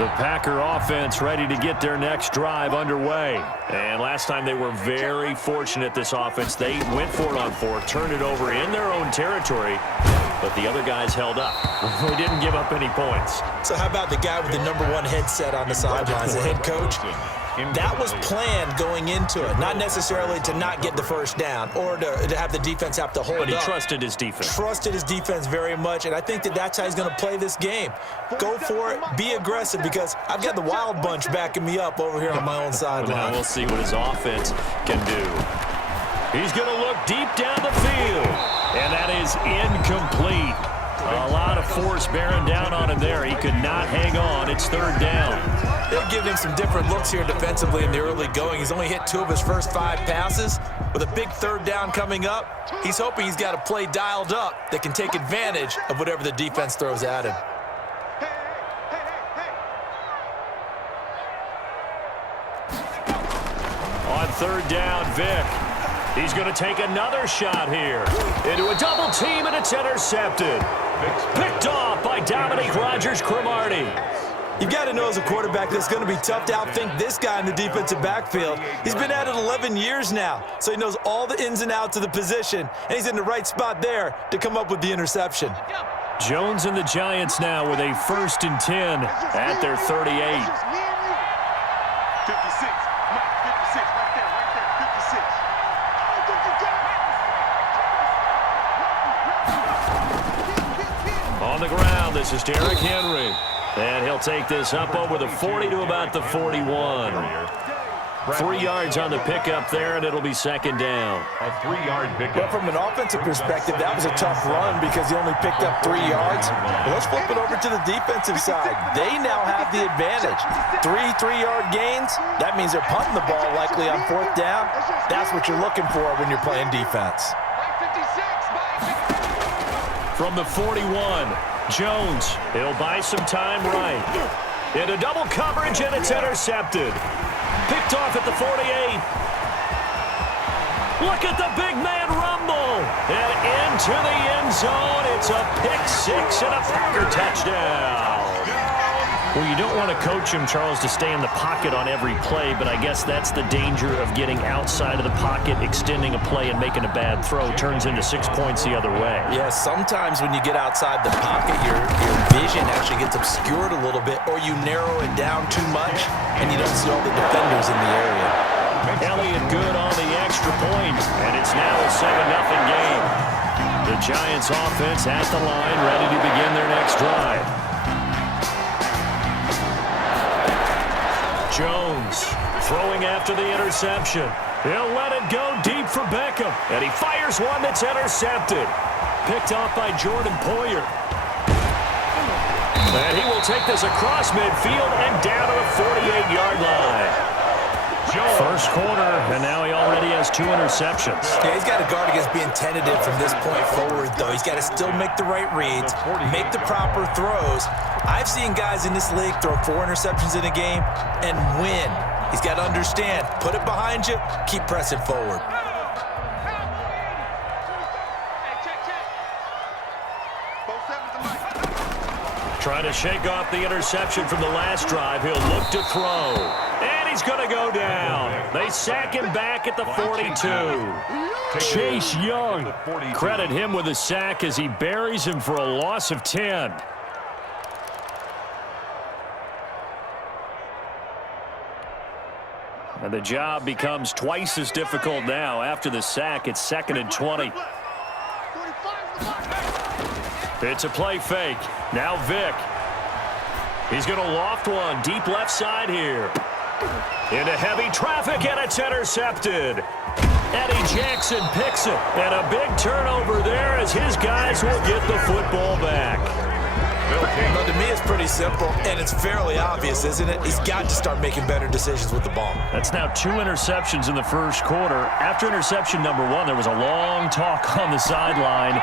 The Packer offense ready to get their next drive underway. And last time they were very fortunate, this offense. They went for it on fourth, turned it over in their own territory, but the other guys held up. They didn't give up any points. So how about the guy with the #1 headset on the sidelines, the head coach? That was planned going into it, not necessarily to not get the first down or to have the defense have to hold up. But he trusted his defense. Trusted his defense very much, and I think that's how he's going to play this game. Go for it, be aggressive, because I've got the wild bunch backing me up over here on my own sideline. Now we'll see what his offense can do. He's going to look deep down the field, and that is incomplete. A lot of force bearing down on him there. He could not hang on. It's third down. They're giving him some different looks here defensively in the early going. He's only hit 2 of his first 5 passes. With a big third down coming up, he's hoping he's got a play dialed up that can take advantage of whatever the defense throws at him. On third down, Vic. He's going to take another shot here. Into a double team, and it's intercepted. Picked off by Dominique Rodgers-Cromartie. You've got to know as a quarterback that's going to be tough to outthink this guy in the defensive backfield. He's been at it 11 years now, so he knows all the ins and outs of the position, and he's in the right spot there to come up with the interception. Jones and the Giants now with a 1st and 10 at their 38. 56. Mike, 56, right there, 56. On the ground, this is Derrick Henry. And he'll take this up over the 40 to about the 41. 3 yards on the pickup there, and it'll be second down. A 3-yard pickup. Well, from an offensive perspective, that was a tough run because he only picked up 3 yards. But let's flip it over to the defensive side. They now have the advantage. 3-3-yard gains, that means they're punting the ball likely on 4th down. That's what you're looking for when you're playing defense. From the 41, Jones, he'll buy some time right. Into double coverage, and it's intercepted. Picked off at the 48. Look at the big man rumble. And into the end zone. It's a pick 6 and a Packer touchdown. Well, you don't want to coach him, Charles, to stay in the pocket on every play, but I guess that's the danger of getting outside of the pocket, extending a play, and making a bad throw. Turns into 6 points the other way. Yeah, sometimes when you get outside the pocket, your vision actually gets obscured a little bit, or you narrow it down too much, and you don't see all the defenders in the area. Elliott good on the extra point, and it's now a 7-0 game. The Giants offense at the line, ready to begin their next drive. Jones throwing after the interception. He'll let it go deep for Beckham. And he fires one that's intercepted. Picked off by Jordan Poyer. And he will take this across midfield and down to the 48-yard line. First quarter, and now he already has 2 interceptions. Yeah, he's got to guard against being tentative from this point forward, though. He's got to still make the right reads, make the proper throws. I've seen guys in this league throw 4 interceptions in a game and win. He's got to understand, put it behind you, keep pressing forward. Trying to shake off the interception from the last drive. He'll look to throw. And he's going to go down. They sack him back at the 42. Chase Young. Credit him with a sack as he buries him for a loss of 10. And the job becomes twice as difficult now. After the sack, it's 2nd and 20. It's a play fake. Now Vic. He's going to loft one deep left side here. Into heavy traffic, and it's intercepted. Eddie Jackson picks it. And a big turnover there as his guys will get the football back. Well, to me, it's pretty simple, and it's fairly obvious, isn't it? He's got to start making better decisions with the ball. That's now 2 interceptions in the first quarter. After interception number 1, there was a long talk on the sideline.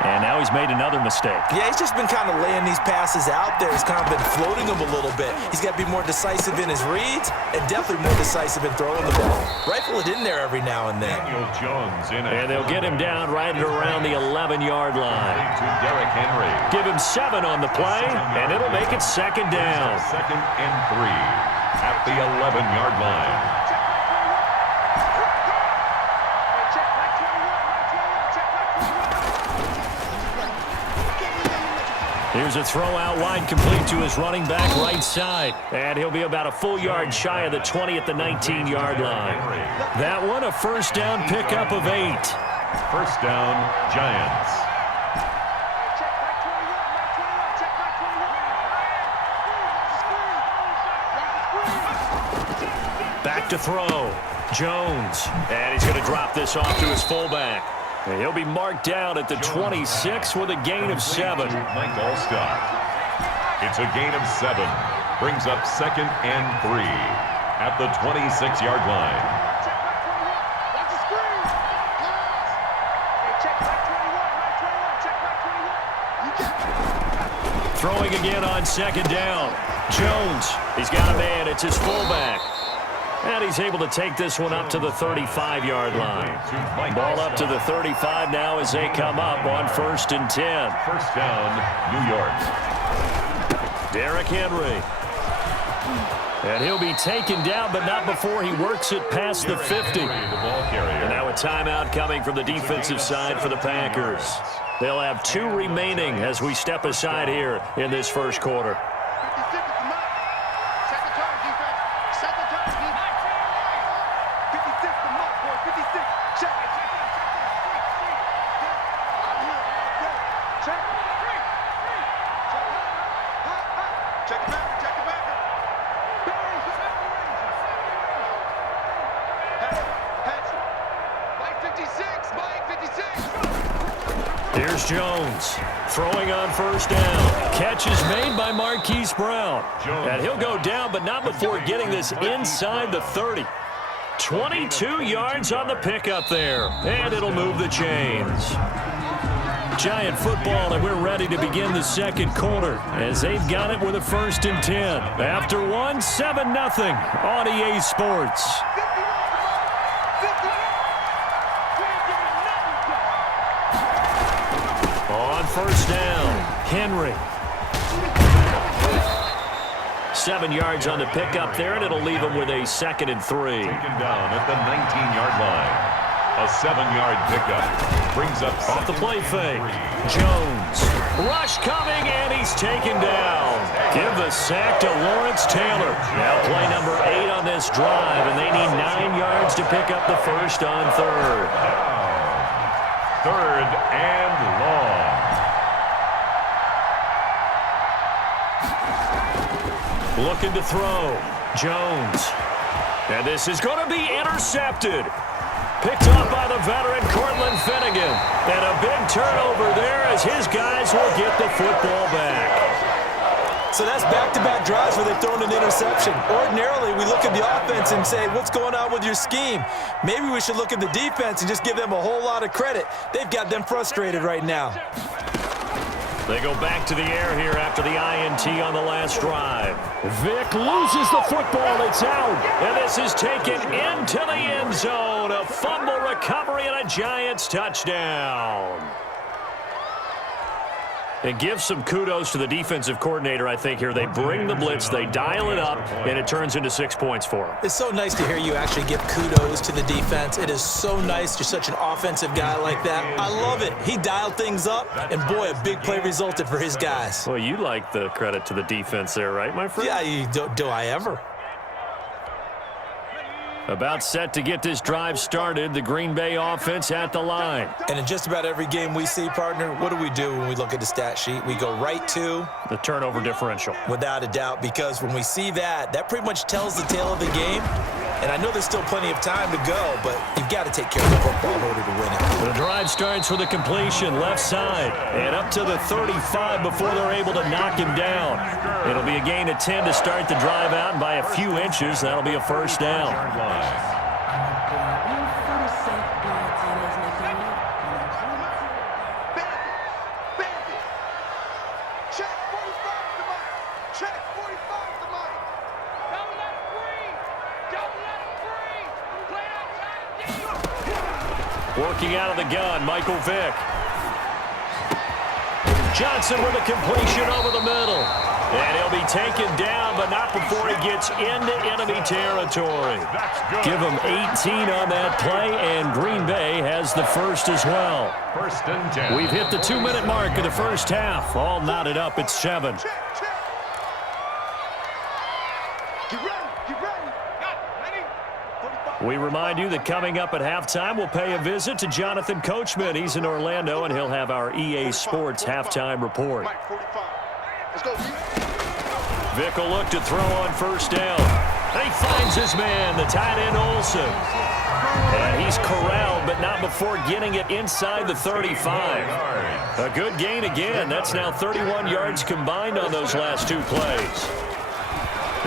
And now he's made another mistake. Yeah, he's just been kind of laying these passes out there. He's kind of been floating them a little bit. He's got to be more decisive in his reads and definitely more decisive in throwing the ball. Rifle it in there every now and then. Daniel Jones in it. And they'll get him down right at around the 11-yard line. To Derrick Henry. Give him 7 on the play, and it'll make it second down. 2nd and 3 at the 11-yard line. Here's a throw out wide, complete to his running back right side. And he'll be about a full yard shy of the 20 at the 19-yard line. That one, a first down pickup of 8. First down, Giants. Back to throw. Jones. And he's going to drop this off to his fullback. And he'll be marked down at the 26 with a gain of 7. Mike Allstott. It's a gain of 7. Brings up 2nd and 3 at the 26-yard line. Throwing again on 2nd down. Jones. He's got a man. It's his fullback. And he's able to take this one up to the 35-yard line. Ball up to the 35 now as they come up on 1st and 10. First down, New York. Derrick Henry. And he'll be taken down, but not before he works it past the 50. And now a timeout coming from the defensive side for the Packers. They'll have 2 remaining as we step aside here in this first quarter. Here's Jones throwing on 1st down. Catch is made by Marquise Brown. And he'll go down, but not before getting this inside the 30. 22 yards on the pickup there. And it'll move the chains. Giant football, and we're ready to begin the second quarter as they've got it with a 1st and 10. After one, 7-0 on EA Sports. On 1st down, Henry. 7 yards on the pickup there, and it'll leave him with a 2nd and 3. Taken down at the 19-yard line. A 7-yard pickup. Brings up off the play fake. Jones. Rush coming, and he's taken down. Give the sack to Lawrence Taylor. Now play number 8 on this drive, and they need 9 yards to pick up the first on 3rd. 3rd and long. Looking to throw. Jones. And this is going to be intercepted. Picked up by the veteran Cortland Finnegan. And a big turnover there as his guys will get the football back. So that's back-to-back drives where they've thrown an interception. Ordinarily, we look at the offense and say, what's going on with your scheme? Maybe we should look at the defense and just give them a whole lot of credit. They've got them frustrated right now. They go back to the air here after the INT on the last drive. Vick loses the football. It's out. And this is taken into the end zone. A fumble recovery and a Giants touchdown. And give some kudos to the defensive coordinator, I think, here. They bring the blitz, they dial it up, and it turns into 6 points for them. It's so nice to hear you actually give kudos to the defense. It is so nice. You're such an offensive guy like that. I love it. He dialed things up, and boy, a big play resulted for his guys. Well, you like the credit to the defense there, right, my friend? Yeah, do I ever? About set to get this drive started, the Green Bay offense at the line. And in just about every game we see, partner, what do when we look at the stat sheet? We go right to the turnover differential. Without a doubt, because when we see that, that pretty much tells the tale of the game. And I know there's still plenty of time to go, but you've got to take care of the football in order to win it. The drive starts with a completion left side and up to the 35 before they're able to knock him down. It'll be a gain of 10 to start the drive out, and by a few inches, that'll be a first down. Working out of the gun, Michael Vick. Johnson with a completion over the middle. And he'll be taken down, but not before he gets into enemy territory. Give him 18 on that play, and Green Bay has the first as well. First and 10. We've hit the 2-minute mark of the first half. All knotted up at 7. We remind you that coming up at halftime, we'll pay a visit to Jonathan Coachman. He's in Orlando, and he'll have our EA Sports halftime report. Vick will look to throw on first down. And he finds his man, the tight end Olsen. And he's corralled, but not before getting it inside the 35. A good gain again. That's now 31 yards combined on those last 2 plays.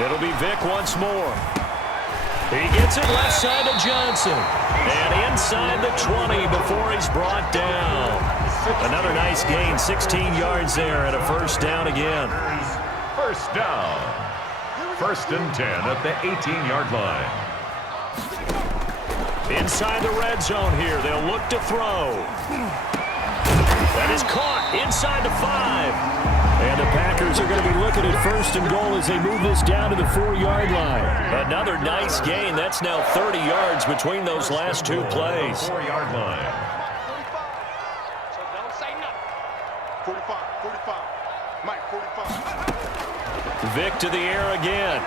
It'll be Vick once more. He gets it left side to Johnson. And inside the 20 before he's brought down. Another nice gain, 16 yards there, and a first down again. First down. First and 10 at the 18-yard line. Inside the red zone here. They'll look to throw. That is caught inside the 5. And the Packers are going to be looking at first and goal as they move this down to the 4-yard line. Another nice gain. That's now 30 yards between those last 2 plays. 4-yard line. 45. Mike, 45. Vick to the air again.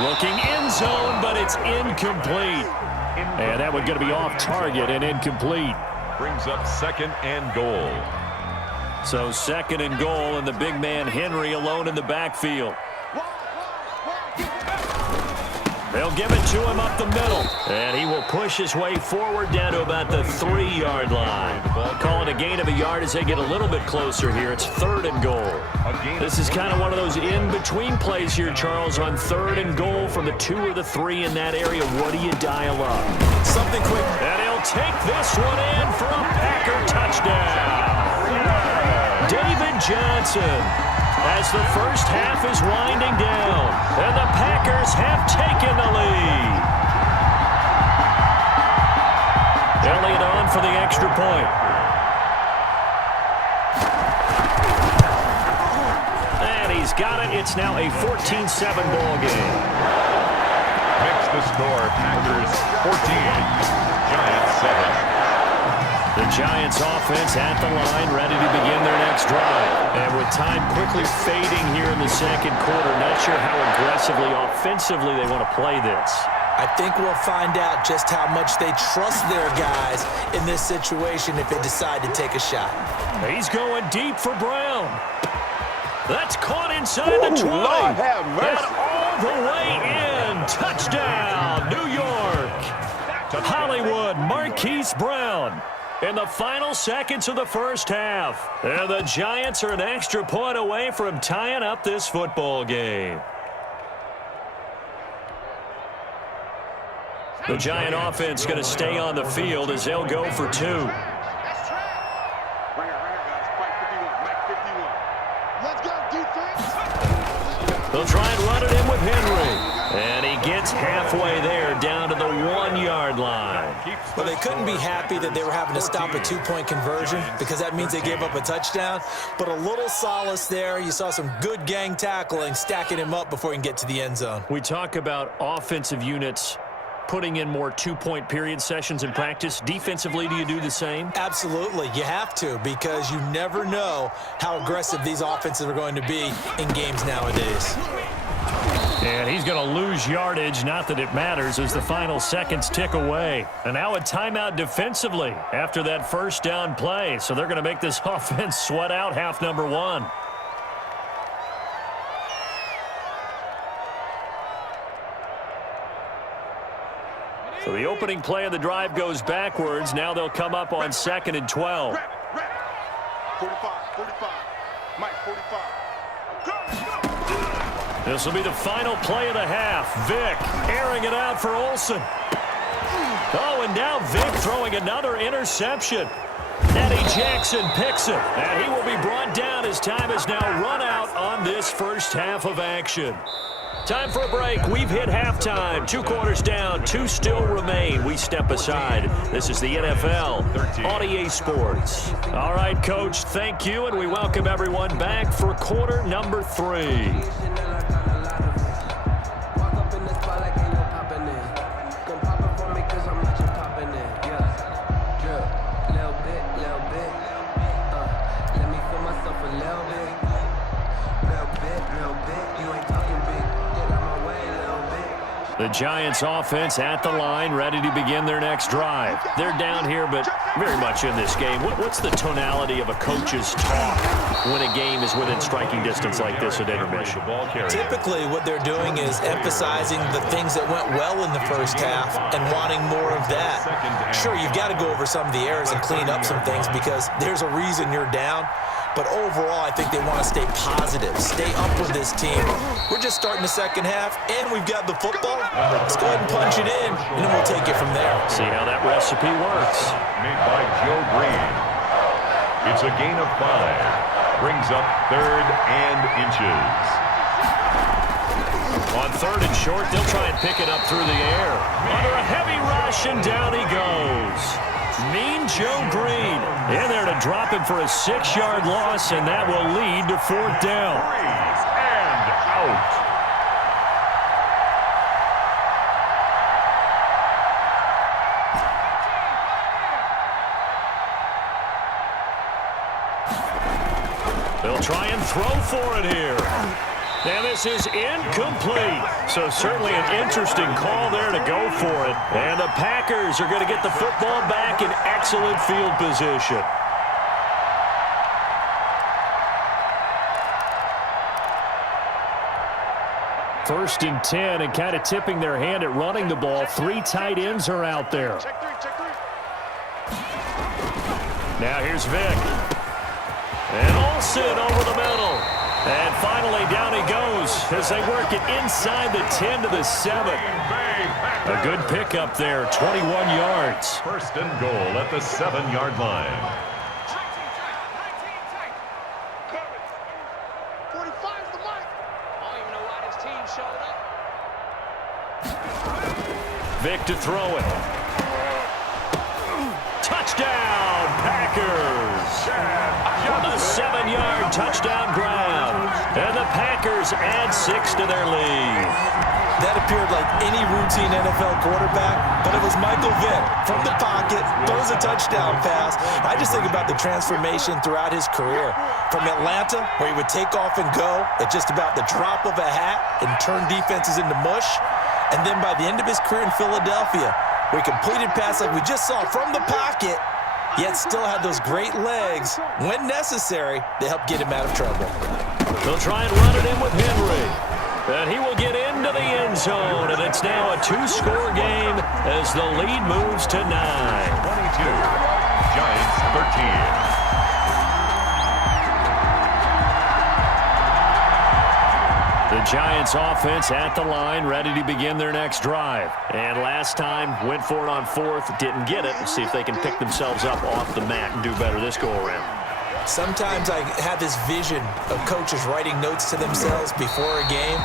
Looking end zone, but it's incomplete. And that one going to be off target and incomplete. Brings up second and goal. So second and goal, and the big man Henry alone in the backfield. They'll give it to him up the middle. And he will push his way forward down to about the 3-yard line. Call it a gain of a yard as they get a little bit closer here. It's third and goal. This is kind of one of those in-between plays here, Charles, on third and goal from the 2 or the 3 in that area. What do you dial up? Something quick. And he'll take this one in for a Packer touchdown. David Johnson, as the first half is winding down, and the Packers have taken the lead. Elliott on for the extra point. And he's got it. It's now a 14-7 ball game. Makes the score Packers 14, Giants 7. The Giants offense at the line, ready to begin their next drive. And with time quickly fading here in the second quarter, not sure how aggressively, offensively they want to play this. I think we'll find out just how much they trust their guys in this situation if they decide to take a shot. He's going deep for Brown. That's caught inside the 20. Lord have mercy. And all the way in. Touchdown, New York. Hollywood, Marquise Brown. In the final seconds of the first half. And the Giants are an extra point away from tying up this football game. The Giant offense going to stay on the field as they'll go for 2. They'll try and run it in with Henry. And he gets halfway there down to the 1-yard line. Well, they couldn't be happy that they were having to stop a 2-point conversion because that means they gave up a touchdown. But a little solace there. You saw some good gang tackling, stacking him up before he can get to the end zone. We talk about offensive units putting in more 2-point period sessions in practice. Defensively, do you do the same? Absolutely. You have to because you never know how aggressive these offenses are going to be in games nowadays. And he's going to lose yardage, not that it matters, as the final seconds tick away. And now a timeout defensively after that first down play. So they're going to make this offense sweat out half number 1. So the opening play of the drive goes backwards. Now they'll come up on 2nd and 12. 45. Mike, 45. This will be the final play of the half. Vick airing it out for Olsen. Oh, and now Vick throwing another interception. Eddie Jackson picks it, and he will be brought down as time has now run out on this first half of action. Time for a break. We've hit halftime. 2 quarters down, 2 still remain. We step aside. This is the NFL on EA Sports. All right, Coach, thank you, and we welcome everyone back for quarter number 3. The Giants offense at the line, ready to begin their next drive. They're down here, but very much in this game. What's the tonality of a coach's talk when a game is within striking distance like this at intermission? Typically, what they're doing is emphasizing the things that went well in the first half and wanting more of that. Sure, you've got to go over some of the errors and clean up some things because there's a reason you're down. But overall, I think they want to stay positive, stay up with this team. We're just starting the second half, and we've got the football. Let's go ahead and punch it in, and then we'll take it from there. See how that recipe works. Made by Joe Green. It's a gain of 5. Brings up 3rd and inches. On 3rd and short, they'll try and pick it up through the air. Under a heavy rush, and down he goes. Mean Joe Green in there to drop him for a 6-yard loss, and that will lead to 4th down. And out. They'll try and throw for it here. And this is incomplete. So certainly an interesting call there to go for it. And the Packers are going to get the football back in excellent field position. First and 10, and kind of tipping their hand at running the ball. 3 tight ends are out there. Now here's Vick. And Olsen over the middle. And finally, down he goes as they work it inside the 10 to the 7. A good pickup there, 21 yards. First and goal at the 7-yard line. 45's the mark. I don't even know why this team showed up. Vick to throw it. Touchdown, Packers. A 7-yard touchdown grab. And the Packers add 6 to their lead. That appeared like any routine NFL quarterback, but it was Michael Vick from the pocket, throws a touchdown pass. I just think about the transformation throughout his career. From Atlanta, where he would take off and go at just about the drop of a hat and turn defenses into mush. And then by the end of his career in Philadelphia, where he completed passes like we just saw from the pocket, yet still had those great legs, when necessary, to help get him out of trouble. They'll try and run it in with Henry. And he will get into the end zone, and it's now a 2-score game as the lead moves to 9. 22. Giants 13. The Giants offense at the line, ready to begin their next drive. And last time, went for it on 4th, didn't get it. Let's see if they can pick themselves up off the mat and do better this go-around. Sometimes I have this vision of coaches writing notes to themselves before a game,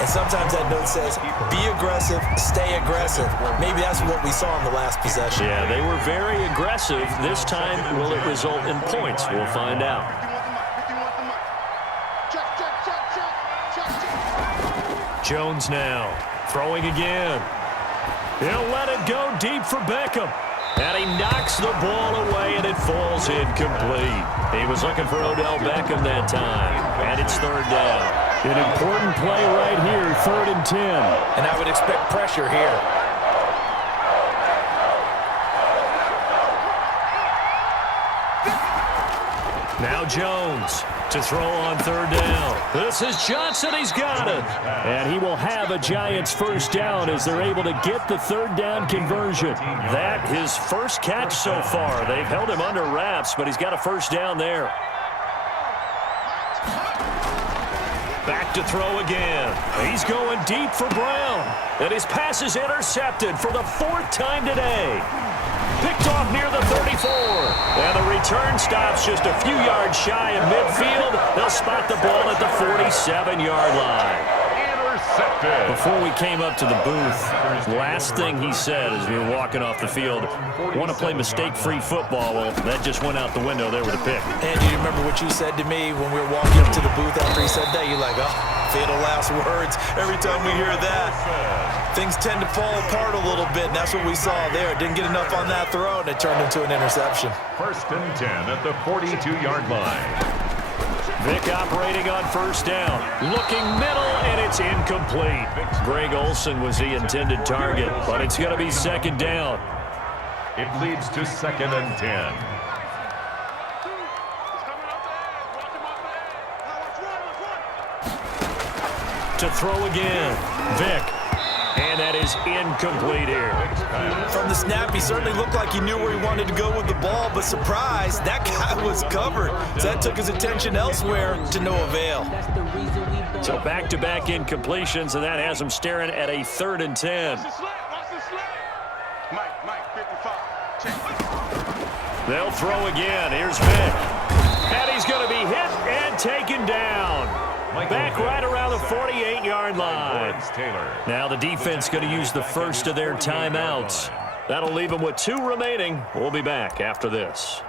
and sometimes that note says, be aggressive, stay aggressive. Maybe that's what we saw in the last possession. Yeah, they were very aggressive. This time, will it result in points? We'll find out. Jones now, throwing again. He'll let it go deep for Beckham. And he knocks the ball away, and it falls incomplete. He was looking for Odell Beckham that time, and it's 3rd down. An important play right here, 3rd and 10. And I would expect pressure here. Now Jones to throw on 3rd down. This is Johnson. He's got it. And he will have a Giants first down as they're able to get the 3rd down conversion. That his first catch so far. They've held him under wraps, but he's got a first down there. Back to throw again. He's going deep for Brown. And his pass is intercepted for the 4th time today. Picked off near the 34. And the return stops just a few yards shy of midfield. They'll spot the ball at the 47-yard line. Intercepted. Before we came up to the booth, last thing he said as we were walking off the field, want to play mistake-free football. Well, that just went out the window there with a pick. And you remember what you said to me when we were walking up to the booth after he said that? You're like, oh, fatal last words. Every time we hear that, things tend to fall apart a little bit, and that's what we saw there. Didn't get enough on that throw, and it turned into an interception. 1st and 10 at the 42-yard line. Vick operating on 1st down. Looking middle, and it's incomplete. Greg Olsen was the intended target, but it's going to be 2nd down. It leads to 2nd and 10. To throw again. Vick. And that is incomplete here. From the snap, he certainly looked like he knew where he wanted to go with the ball, but surprise, that guy was covered. So that took his attention elsewhere to no avail. So back-to-back incompletions, and that has him staring at a 3rd and 10. Mike, 55. Check. They'll throw again. Here's Vick. And he's going to be hit and taken down. Back right around the 48-yard line. Now the defense going to use the first of their timeouts. That'll leave them with 2 remaining. We'll be back after this.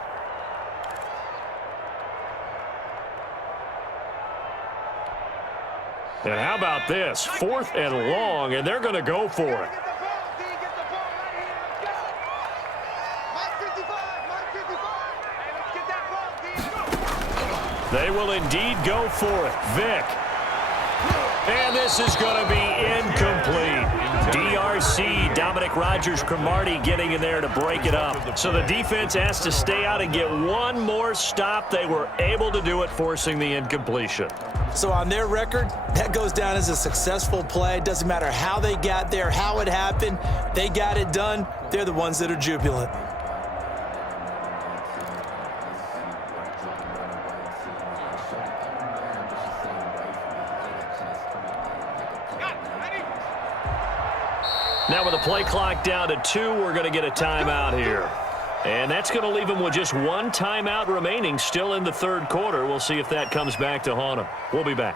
And how about this? 4th and long, and they're going to go for it. They will indeed go for it. Vick. And this is going to be incomplete. DRC, Dominic Rodgers-Cromartie getting in there to break it up. So the defense has to stay out and get one more stop. They were able to do it, forcing the incompletion. So on their record, that goes down as a successful play. Doesn't matter how they got there, how it happened. They got it done. They're the ones that are jubilant. Now with the play clock down to 2, we're going to get a timeout here. And that's going to leave them with just 1 timeout remaining still in the 3rd quarter. We'll see if that comes back to haunt them. We'll be back.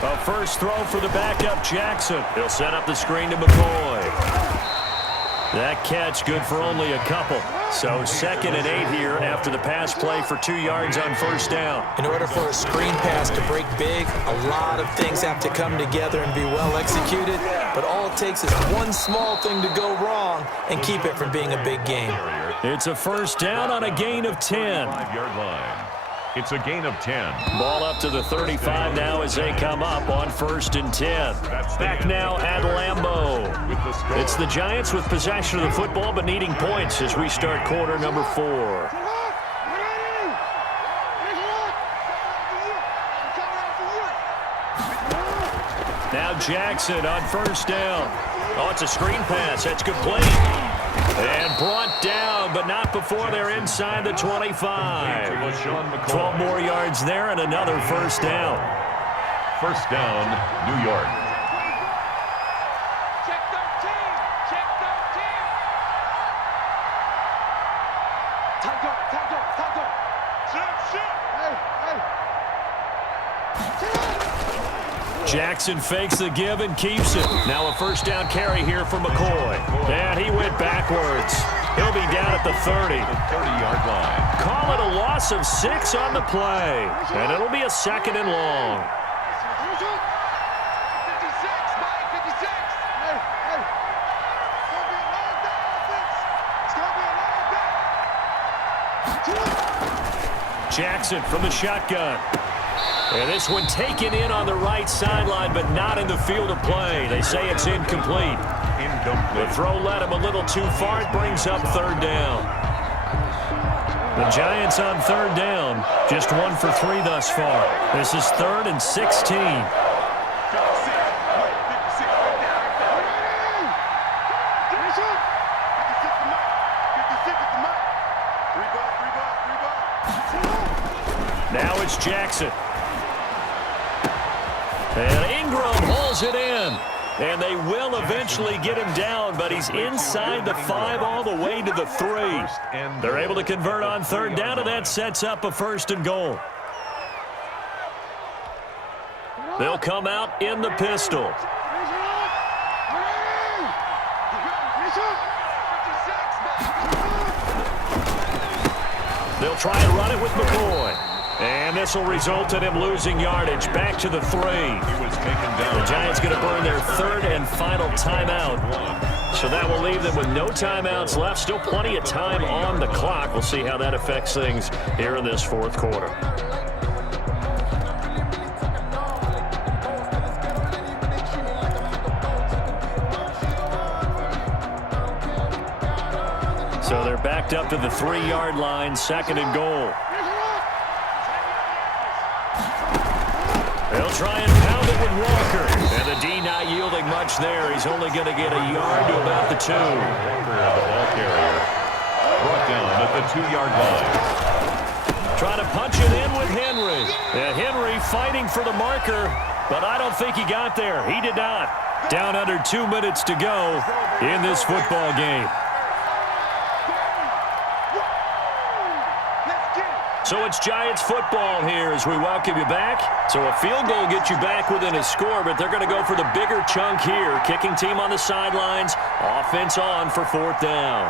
A first throw for the backup, Jackson. He'll set up the screen to McCoy. That catch good for only a couple. So 2nd and 8 here after the pass play for 2 yards on 1st down. In order for a screen pass to break big, a lot of things have to come together and be well executed. But all it takes is one small thing to go wrong and keep it from being a big game. It's a 1st down on a gain of 10. 5-yard line. It's a gain of 10. Ball up to the 35 now as they come up on 1st and 10. Back now at Lambeau. It's the Giants with possession of the football but needing points as we start quarter number 4. Now Jackson on 1st down. Oh, it's a screen pass. That's complete. And brought down, but not before they're inside the 25. 12 more yards there and another 1st down. 1st down, New York. Check 13. Check 13. Time go. Jackson fakes the give and keeps it. Now a 1st down carry here for McCoy. And he went backwards. He'll be down at the 30. 30-yard line. Call it a loss of 6 on the play. And it'll be a 2nd and long. 56, Mike, 56. Jackson from the shotgun. And this one taken in on the right sideline, but not in the field of play. They say it's incomplete. The throw led him a little too far. It brings up 3rd down. The Giants on third down, just 1 for 3 thus far. This is 3rd and 16. 56 right there. Now it's Jackson. And Ingram hauls it in. And they will eventually get him down, but he's inside the 5 all the way to the 3. They're able to convert on third down, and that sets up a 1st and goal. They'll come out in the pistol. They'll try and run it with McCoy. And this will result in him losing yardage back to the 3. The Giants going to burn their 3rd and final timeout. So that will leave them with no timeouts left. Still plenty of time on the clock. We'll see how that affects things here in this 4th quarter. So they're backed up to the 3-yard line, 2nd and goal. They'll try and pound it with Walker. And the D not yielding much there. He's only going to get a yard to about the 2. Walker, the ball carrier, brought down at the 2-yard line. Trying to punch it in with Henry. And Henry fighting for the marker, but I don't think he got there. He did not. Down under 2 minutes to go in this football game. So it's Giants football here as we welcome you back. So a field goal gets you back within a score, but they're going to go for the bigger chunk here. Kicking team on the sidelines. Offense on for 4th down.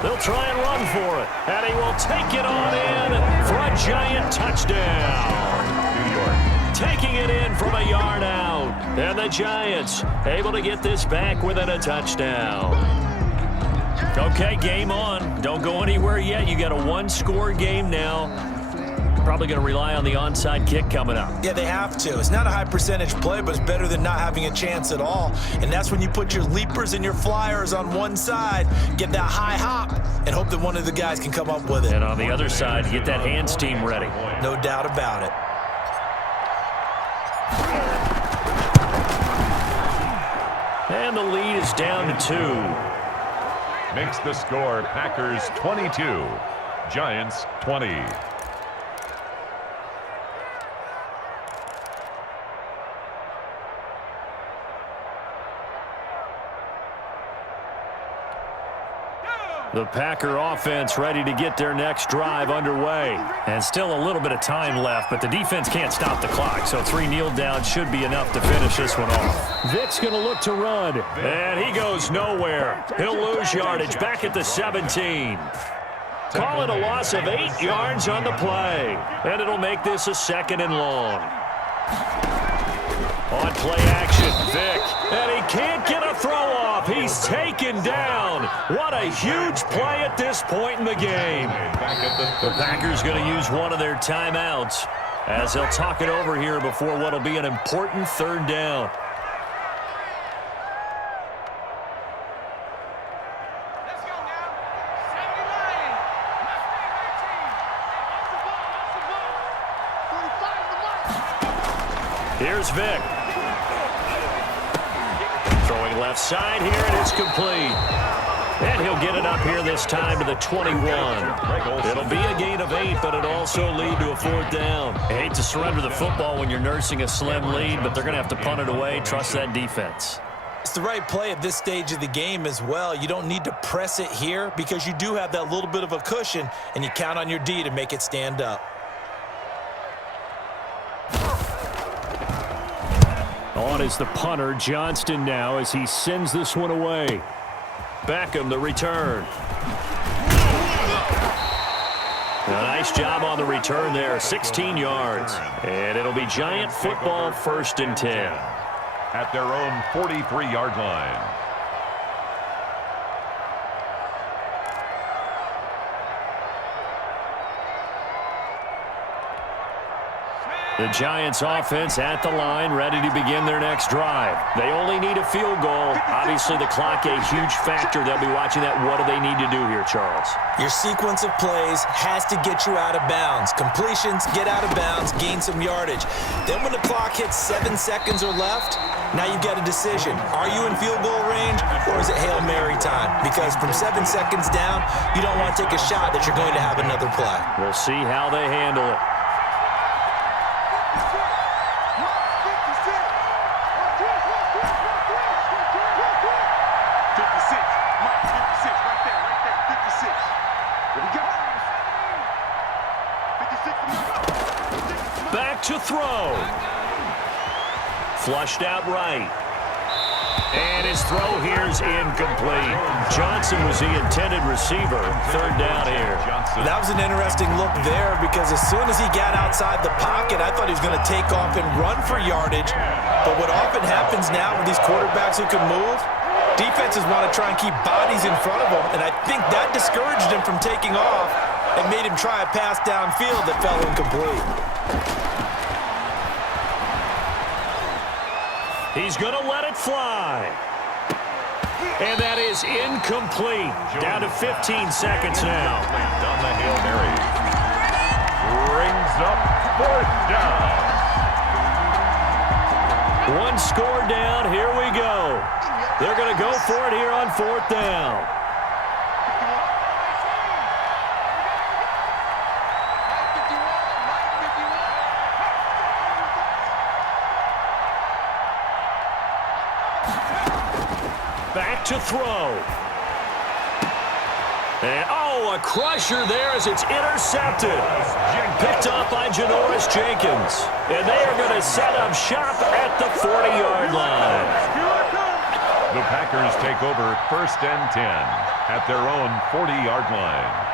They'll try and run for it. And he will take it on in for a Giant touchdown. New York. Taking it in from a yard out. And the Giants able to get this back within a touchdown. Okay, game on. Don't go anywhere yet. You got a 1-score game now. Probably going to rely on the onside kick coming up. Yeah, they have to. It's not a high percentage play, but it's better than not having a chance at all. And that's when you put your leapers and your flyers on one side, get that high hop, and hope that one of the guys can come up with it. And on the other side, get that hands team ready. No doubt about it. And the lead is down to 2. Makes the score Packers 22, Giants 20. The Packer offense ready to get their next drive underway. And still a little bit of time left, but the defense can't stop the clock, so 3 kneel downs should be enough to finish this one off. Vic's going to look to run, and he goes nowhere. He'll lose yardage back at the 17. Call it a loss of 8 yards on the play, and it'll make this a 2nd and long. On play action, Vic, and he can't get a throw off. He's taken down. What a huge play at this point in the game. The Packers going to use one of their timeouts as they'll talk it over here before what will be an important 3rd down. Let's go now. 79. Let's stay. Here's Vic. Throwing left side here, and it's complete. And he'll get it up here this time to the 21. It'll be a gain of 8, but it'll also lead to a 4th down. I hate to surrender the football when you're nursing a slim lead, but they're going to have to punt it away. Trust that defense. It's the right play at this stage of the game as well. You don't need to press it here because you do have that little bit of a cushion, and you count on your D to make it stand up. On is the punter, Johnston now, as he sends this one away. Beckham, the return. A nice job on the return there, 16 yards. And it'll be Giant football 1st and 10. At their own 43-yard line. The Giants offense at the line, ready to begin their next drive. They only need a field goal. Obviously, the clock a huge factor. They'll be watching that. What do they need to do here, Charles? Your sequence of plays has to get you out of bounds. Completions, get out of bounds, gain some yardage. Then when the clock hits 7 seconds or left, now you get a decision. Are you in field goal range or is it Hail Mary time? Because from 7 seconds down, you don't want to take a shot that you're going to have another play. We'll see how they handle it. Back to throw. Flushed out right. And his throw here is incomplete. Johnson was the intended receiver. Third down here. That was an interesting look there because as soon as he got outside the pocket, I thought he was going to take off and run for yardage. But what often happens now with these quarterbacks who can move, defenses want to try and keep bodies in front of them, and I think that discouraged him from taking off and made him try a pass downfield that fell incomplete. He's going to let it fly. And that is incomplete. Down to 15 seconds now. On the Hail Mary. Brings up fourth down. One score down. Here we go. They're going to go for it here on fourth down. Back to throw. And, a crusher there as it's intercepted. Picked up by Janoris Jenkins. And they are going to set up shop at the 40-yard line. The Packers take over 1st and 10 at their own 40-yard line.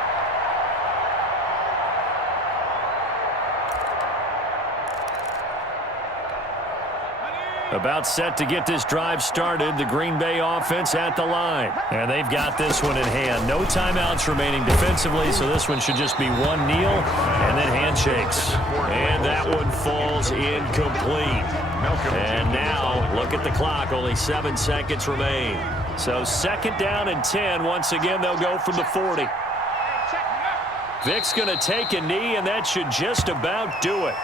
About set to get this drive started, the Green Bay offense at the line. And they've got this one in hand. No timeouts remaining defensively, so this one should just be one kneel and then handshakes. And that one falls incomplete. And now, look at the clock. Only 7 seconds remain. So 2nd down and 10. Once again, they'll go from the 40. Vic's going to take a knee, and that should just about do it.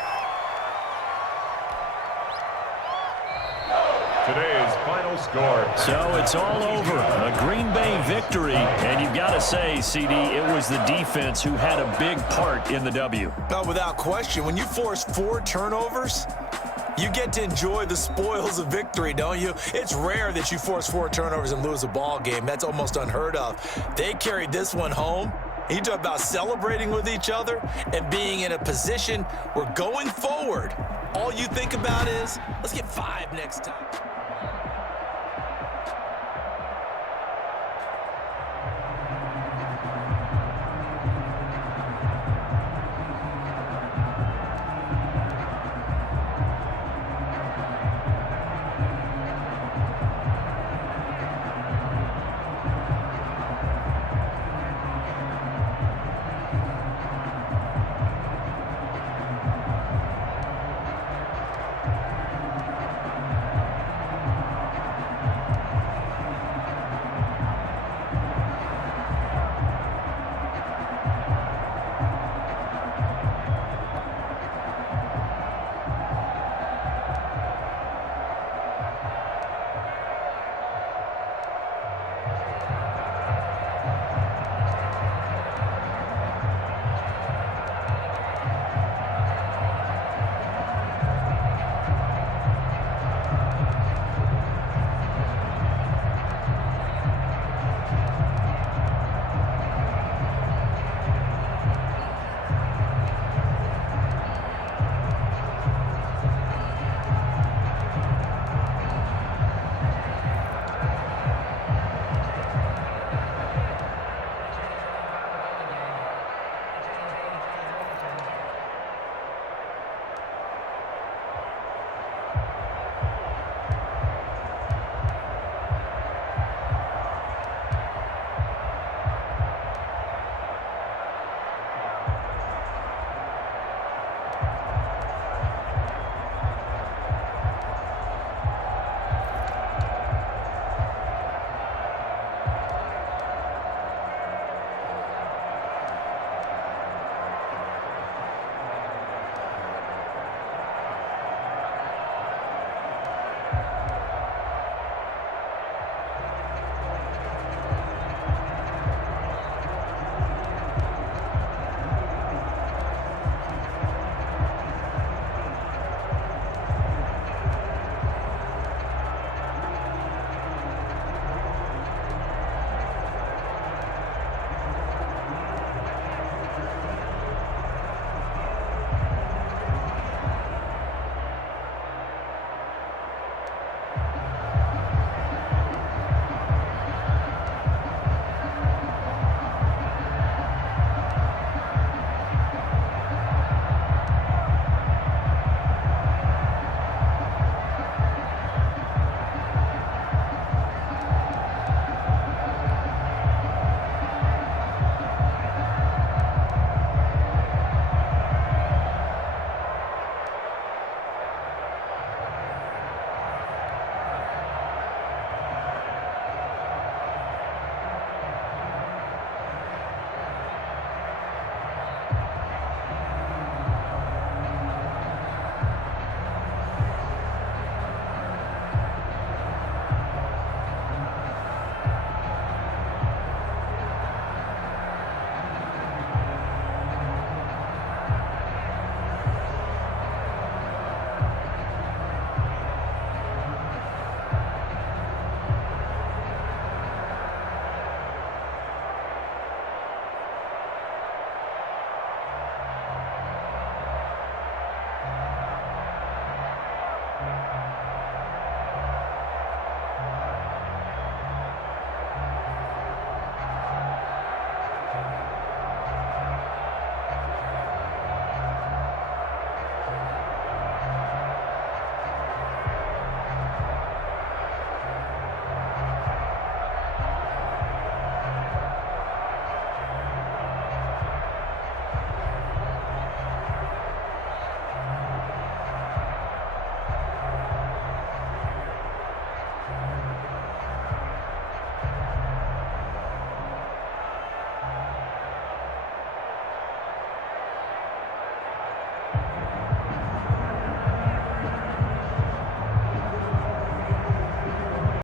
Today's final score. So it's all over. A Green Bay victory. And you've got to say, CD, it was the defense who had a big part in the W. No, without question. When you force 4 turnovers, you get to enjoy the spoils of victory, don't you? It's rare that you force 4 turnovers and lose a ball game. That's almost unheard of. They carried this one home. You talk about celebrating with each other and being in a position where going forward, all you think about is, let's get 5 next time.